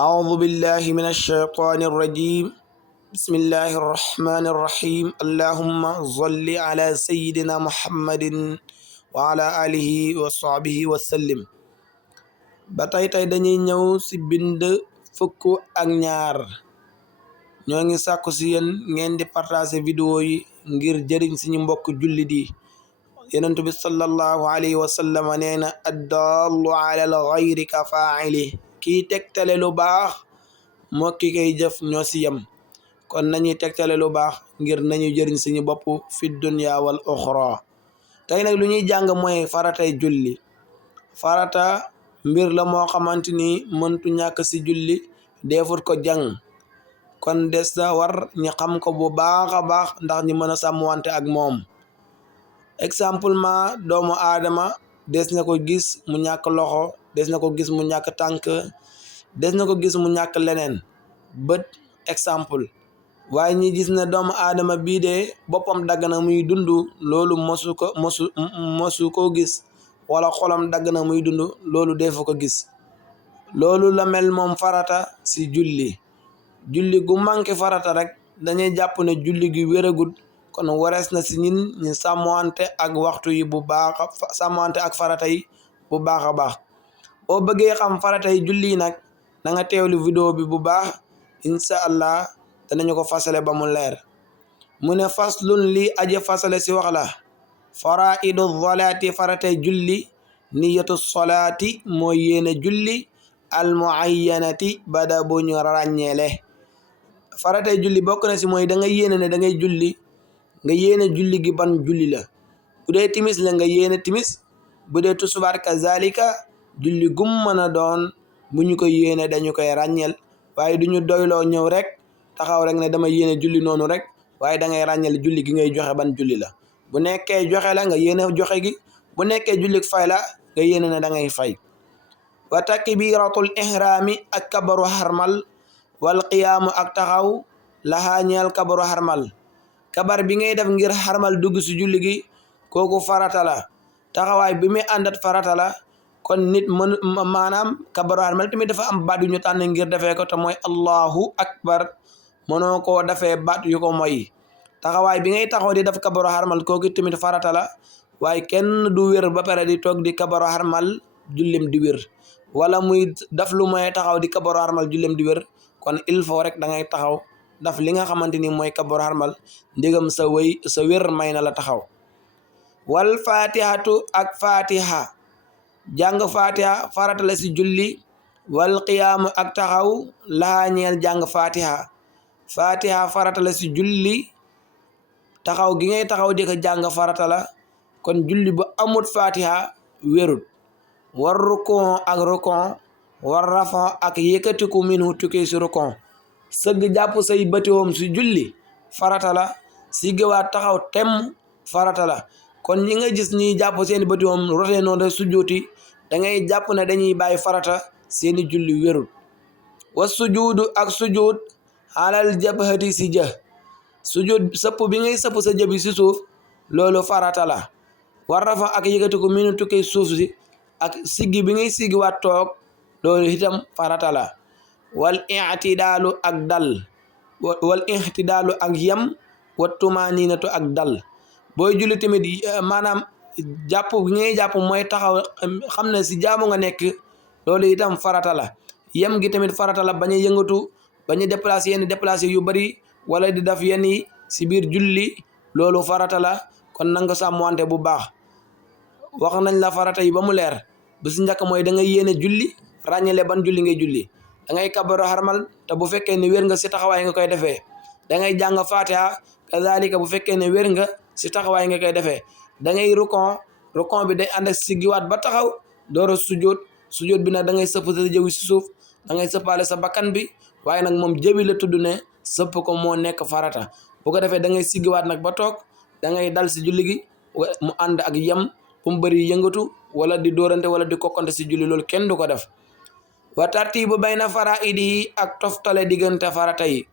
أعوذ بالله من الشيطان الرجيم. بسم الله الرحمن الرحيم. اللهم صل على سيدنا محمد وعلى آله وصحبه وسلم. ba tey dañuy ñëw ci bind fukk ak ñaar. ñoo ngi sàkku ci yéen ngeen di partager vidéo yi ngir jëriñ suñu mbokk jullit yi. Yonent bi sallallahu alayhi wa sallam nee na addallu ala al ghayri ka faa'ili, kii tegtale lu baax moo ki koy jëf ñoo ci yem. kon nañuy tegtale lu baax ngir nañu jëriñ suñu bopp fi dunya wal uxra. tey nag lu ñuy jàng mooy faratay julli. farata mbir la moo xamante ni mëntu ñàkk ci julli, defut ko jàng. kon des na war ñi xam ko bu baax a baax ndax ñi mën a sàmmwante ak moom. exemplement doomu aadama des na ko gis mu ñàkk loxo, des na ko gis mu ñàkk tànk, des na ko gis mu ñàkk leneen bët exemple. waaye ñi gis ne doomu aadama bii de boppam dagg na muy dund, loolu mosu koo gis, wala xolam dagg na muy dund, loolu defu ko gis. loolu la mel moom farata ci julli. julli gu manqué farata rek dañuy jàpp ne julli gi wéragul. kon warees na ci ñin ñu sàmmante ak waxtu yi bu baax, sàmmante ak farata yi bu baax a baax. boo bëggee xam farata yi julli nag na nga teewlu vidéo bi bu baax, incha allah danañu ko fasale ba mu leer. mu ne faslun lii aje fasale ci wax la. faraidu zolaati faratay julli, niyatu solaati mooy yéene julli, almuayyanati bada bu ñu ràññeele. faratay julli bokk na ci mooy da nga yéene ne da ngay julli, nga yéene julli gi ban julli la. bu dee timis la nga yéene timis, bu dee tusubaar kazalika. julli gum mën a doon bu ñu ko yéene dañu koy ràññeel, waaye du ñu doyloo ñëw rek taxaw rek ne dama yéene julli noonu rek, waaye da ngay ràññeel julli gi ngay joxe ban julli la. bu nekkee joxe la nga yéene joxe gi, bu nekkee julli fay la nga yéene ne da ngay fay. wa takbiratul ihrami ak kabaru harmal, wal qiyaamu ak taxaw lahaa ñeel kabaru harmal. kabar bi ngay def ngir harmal dugg ci julli gi kooku farata la. taxawaay bi muy àndat farata la. kon nit maanaam kabaru harmal tamit dafa am baat yu ñu tànn ngir defee ko te mooy allahu akbar. mënoo koo defee baat yu ko mooy. taxawaay bi ngay taxaw di def kabaru harmal kooku tamit farata la. waaye kenn du wér ba pare di toog di kabaru harmal jullim di wér, wala muy daf lu mooy taxaw di kabaru harmal jullim di wér. kon il faut rek da ngay taxaw daf li nga xamante ni mooy kabaru harmal ndigam sa wér may na la taxaw. wal fatihatu ak fatiha, jàng fatiha farata la ci julli. wal qiyaamu ak taxaw laa ñeel jàng fatiha. fatiha farata la ci julli, taxaw gi ngay taxaw di ko jàng farata la. kon julli bu amut fatiha wérut. war rukon ak rukon, war rafon ak yëkkatiku minhu tukkee ci rukon. sëgg jàpp say bëtiwoom ci julli farata la. si gëwaat taxaw tem farata la. kon ñi nga gis ñi jàpp seeni bëtiwoom rotee noonu rek sujjooti, da ngay jàpp ne dañuy bàyyi farata, seeni julli wérut. wa sujuudu ak sujuud alal jabhati ci jë. sujuud sëpp bi ngay sëpp sa jëbi ci suuf, loolu farata la. war rafa ak yëkkatiku minu tukkee suuf si, ak siggi bi ngay siggiwaat toog, loolu itam farata la. wal i'tidaalu ak dal, wal i'tidaalu ak yem, wa tumaninatu ak dal. booy julli tamit maanaam jàpp bi ngay jàpp mooy taxaw xam ne ci jaamu nga nekk, loolu itam farata la. yem gi tamit farata la, bañ a yëngatu, bañ a déplacé yu bari, wala di def yenn yi ci biir julli, loolu farata la. kon nanga sàmmwante bu baax. wax nañ la farata yi ba mu leer. bu ci njëkk mooy da ngay yéene julli, ràññale ban julli ngay julli. da ngay kabaru harmal, te bu fekkee ne wér nga ci taxawaay nga koy defee. da ngay jàng fatiha kazalika bu fekkee ne wér nga ci taxawaay nga koy defee. da ngay rukon bi day ànd ak siggiwaat ba taxaw door a sujjoot bi nag da ngay sëpp sa jëwi ci suuf, da ngay sëppaale sa bakkan bi, waaye nag moom jëwi la tudd ne sëpp ko moo nekk farata. bu ko defee da ngay siggiwaat nag ba toog, da ngay dal ci julli gi mu ànd ak yem, bu mu bëri yëngatu wala di dóorante wala di kokkante ci julli, loolu kenn du ko def. wa tartibu bayna faraidihi ak toftale diggante farata yi.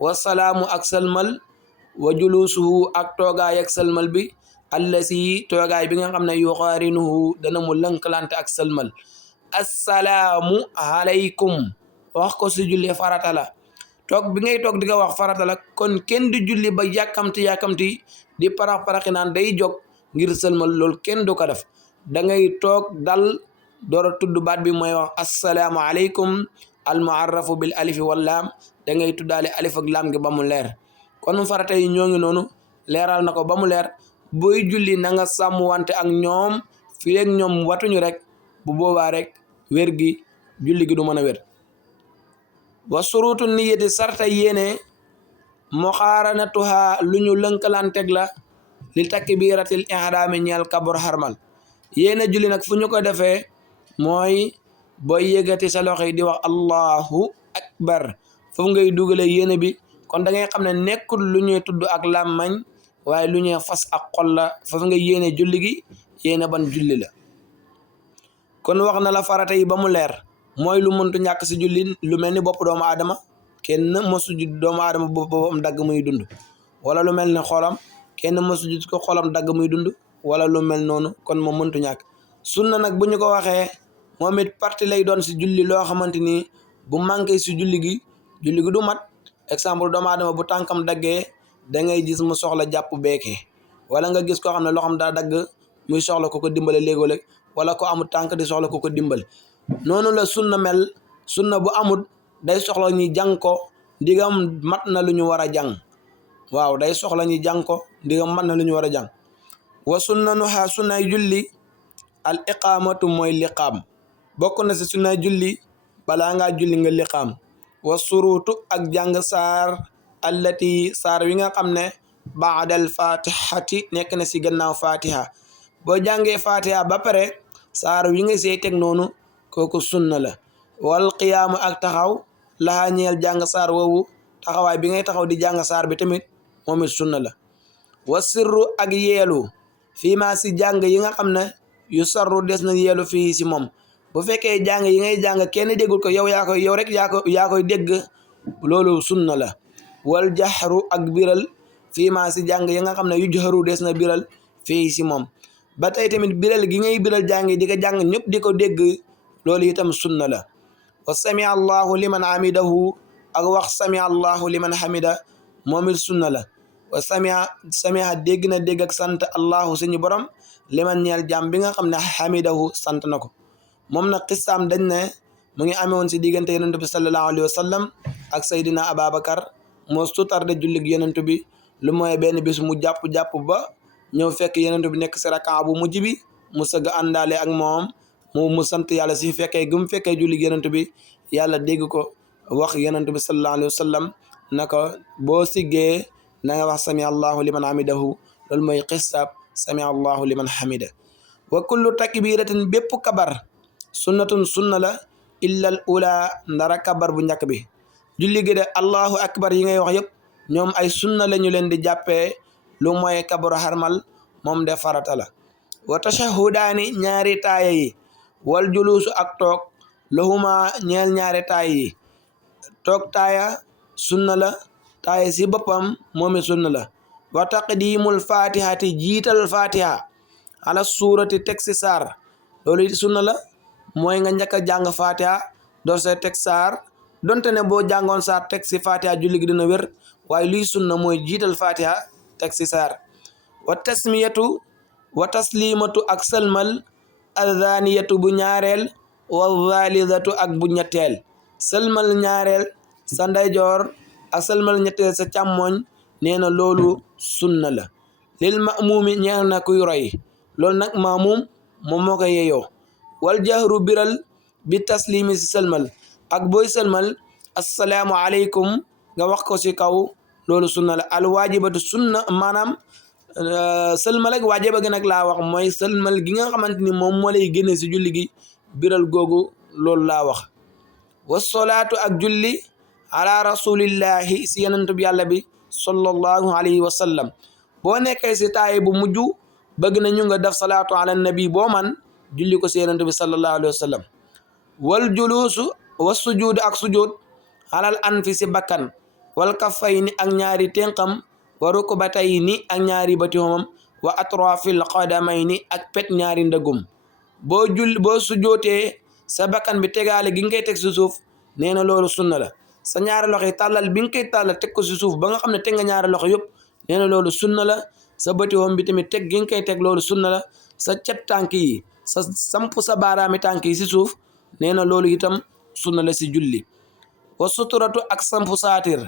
wa salaamu ak salmal, wa julusuhu ak toogaay ak salmal bi, allasi toogaay bi nga xam ne yuqaarinuhu dana mu lënkalante ak salmal. assalaamu alaykum wax ko si julli farata la toog bi ngay toog di ko wax farata la kon kenn du julli ba yàkkamti di paraxi naan day jóg ngir sëlmal loolu kenn du ko def da ngay toog dal door a tudd baat bi mooy wax assalaamu aleykum almuarrafu bil alifi wal laam da ngay tuddaale alif ak laam gi ba mu leer kon farata yi ñoo ngi noonu leeral na ko ba mu leer booy julli na nga sàmm wante ak ñoom fii ak ñoom watuñu rek bu boobaa rek wér gi julli gi du mën a wér wa surutu niyati sarta yéene muxaaranatuha lu ñu lënkalanteg la li takbiratil ihraami ñeel kabor harmal yéene julli nag fu ñu ko defee mooy booy yëgati sa loxo yi di wax allahu akbar foofu ngay dugale yéene bi kon da ngay xam ne nekkul lu ñuy tudd ak làmmañ waaye lu ñuy fas ak xol la foofu nga yéene julli gi yéene ban julli la kon wax na la farata yi ba mu leer mooy lu mëntu ñàkk si julli lu mel ni bopp doomu aadama kenn mosu doomu aadama boppam dagg muy dund wala lu mel ni xolam kenn mosu ko xolam dagg muy dund wala lu mel noonu kon moom mëntu ñàkk sunna nag bu ñu ko waxee moom it parti lay doon si julli loo xamante ni bu manqué si julli gi du mat exemple doomu aadama bu tànkam daggee da ngay gis mu soxla jàpp beekee wala nga gis koo xam ne loo xam daa dagg muy soxla ko dimbale léegoo-léeg wala ko amul tànk di soxla ko dimbale noonu la sunna mel sunna bu amul day soxla ñi jàng ko ndigam mat na lu ñu war a jàng waaw day soxla ñi jàng ko ndigam mat na lu ñu war a jàng wa sunnanuha sunnay julli al iqaamatu mooy liqaam bokk na si sunnay julli balaa ngaa julli nga liqaam wa suruutu ak jàng saar allati saar wi nga xam ne baadal fatihati nekk na si gannaaw fatiha boo jàngee fatiha ba pare saar wi nga see teg noonu kooku sunna la wal qiyaamu ak taxaw laxaa ñeel jàng saar woowu taxawaay bi ngay taxaw di jàng saar bi tamit moom it sunna la wa sirru ak yeelu fii maa si jàng yi nga xam ne yu sarru des na yeelu fii si moom bu fekkee jàng yi ngay jàng kenn déggul ko yow rek yaa koy dégg loolu sunna la wal jaxru ak biral fii maa si jàng yi nga xam ne yu jaxru des na biral fii si moom ba tey tamit biral gi ngay biral jàng yi di ko jàng ñëpp di ko dégg loolu itam sunna la wa sami allahu liman hamidahu ak wax sami allahu liman hamida moom it sunna la wa samia dégg na dégg ak sant allahu suñu borom liman ñeel jàmm bi nga xam ne hamidahu sant na ko moom nag xisaam dañ ne mu ngi amee woon si diggante yonent bi sallallahu alayhi wa sallam ak Seydina Ababacar moo su tarde jullig yonent bi lu mooy benn bis mu jàpp ba ñëw fekk yonent bi nekk si rakaa bu mujj bi mu sëgg àndaale ak moom mu sant yàlla si fekkee gu mu fekkee jullig yonent bi yàlla dégg ko wax yonent bi sallallahu alayhi wa sallam naka boo siggee na nga wax sami allahu liman hamidahu loolu mooy xisaab sami allahu liman hamida wa kullu takbiratin bépp kabar sunnatun sunna la illa al ula ndara kabar bu njëkk bi julli gi de allahu akbar yi ngay wax yëpp ñoom ay sunna la ñu leen di jàppee lu mooy kabaru harmal moom de farata la wa tashahudaani ñaari taaya yi wal juluusu ak toog lahuma ñeel ñaari taaya yi toog taaya sunna la taaya si boppam moomi sunna la wa taqdimul fatihati jiital fatiha ala suurati teg si saar loolu it sunna la mooy nga njëkk a jàng fatiha door see teg saar donte ne boo jàngoon saar teg si fatiha julli gi dina wér waaye luy sunna mooy jiital fatiha teg si saar wa tasmiyatu wa taslimatu ak sëlmal adhaniyatu bu ñaareel wa dhalidatu ak bu ñetteel sëlmal ñaareel sa ndeyjoor ak sëlmal ñetteel sa càmmoñ nee na loolu sunna la lil ma'mumi ñeex na kuy roy loolu nag maamum moom moo ko yeyoo wal jahru biral bi taslimi si sëlmal ak booy sëlmal assalaamu aleykum nga wax ko si kaw loolu sunna la al waajibatu sunna maanaam sëlmal ak waajiba gi nag laa wax mooy sëlmal gi nga xamante ni moom moo lay génne si julli gi biral googu loolu laa wax wa solaatu ak julli ala rasulillahi si yenentu bi yàlla bi sallallahu alayhi wa sallam boo nekkee si taaye bu mujj bëgg na ñu nga def salaatu ala nabi boo man julli ko si yenentu bi sallallahu alayhi wa sallam wal juluusu wa sujuud ak sujuud alal anfi si bakkan wal kaffayni ak ñaari tenqam wa rukbatayni ak ñaari batihomam wa atrafil qadamayni ak pet ñaari ndëggum boo sujootee sa bakkan bi tegaale gi ngay teg si suuf nee na loolu sunna la sa ñaari loxo yi tàllal bi nga koy tàllal teg ko si suuf ba nga xam ne teg nga ñaari loxo yëpp nee na loolu sunna la sa bëti woom bi tamit teg gi nga koy teg loolu sunna la sa cet tànk yi sa samp sa baaraami tànk yi si suuf nee na loolu itam sunna la si julli wa suturatu ak sampu saatir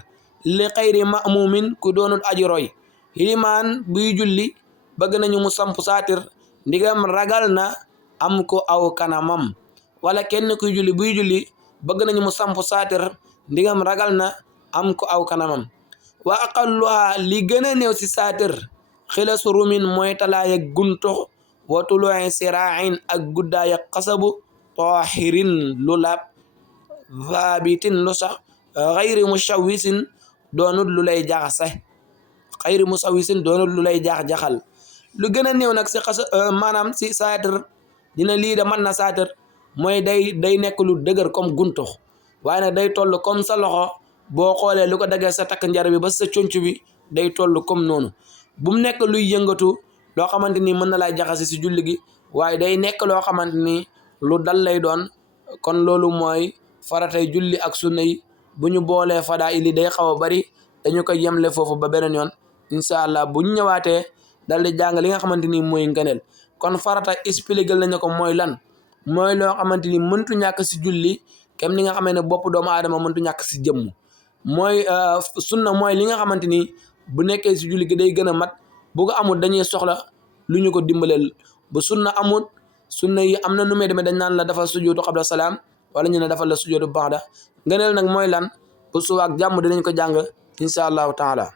li xayri ma'mumin ku doonul aji roy ilimaan buy julli bëgg nañu mu sampu saatir ndigam ragal na am ko aw kanamam wala kenn kuy julli buy julli bëgg nañu mu sampu saatir ndigam ragal na am ko aw kanamam wa aqalluha li gën a néew si saatir xilasu rumin mooy talaaya gunto wa tulu'i sira'in ak guddaaya xasabu tahirin lu laab thabitin lu sax xayri mushawisin doonut lu lay jaxase xayri mushawisin doonut lu lay jaxal lu gën a néew nag si maanaam si saatir dina lii da mën na saatir mooy day nekk lu dëgër comme gunto waaye nag day toll comme sa loxo boo xoolee lu ko daggee sa takk njar bi ba sa conc bi day toll comme noonu bu mu nekk luy yëngatu loo xamante ni mën na laa jaxase si julli gi waaye day nekk loo xamante ni lu dal lay doon kon loolu mooy faratay julli ak sunna yi bu ñu boolee fadaa ili day xaw a bari dañu koy yemle foofu ba beneen yoon incha allah bu ñu ñëwaatee dal di jàng li nga xamante ni mooy ngëneel kon farata expliqué lañu ko mooy lan mooy loo xamante ni mëntu ñàkk si julli kem ni nga xamee ne bopp doomu aadama mëntu ñàkk si jëmm mooy sunna mooy li nga xamante ni bu nekkee si julli gi day gën a mat bu ko amul dañuy soxla lu ñu ko dimbaleel bu sunna amul sunna yi am na nu muy demee dañ naan la dafa sujoodu qabla salaam wala ñu ne dafa la sujoodu ba'da ngëneel nag mooy lan bu suba ak jàmm dinañ ko jàng incha allahu taala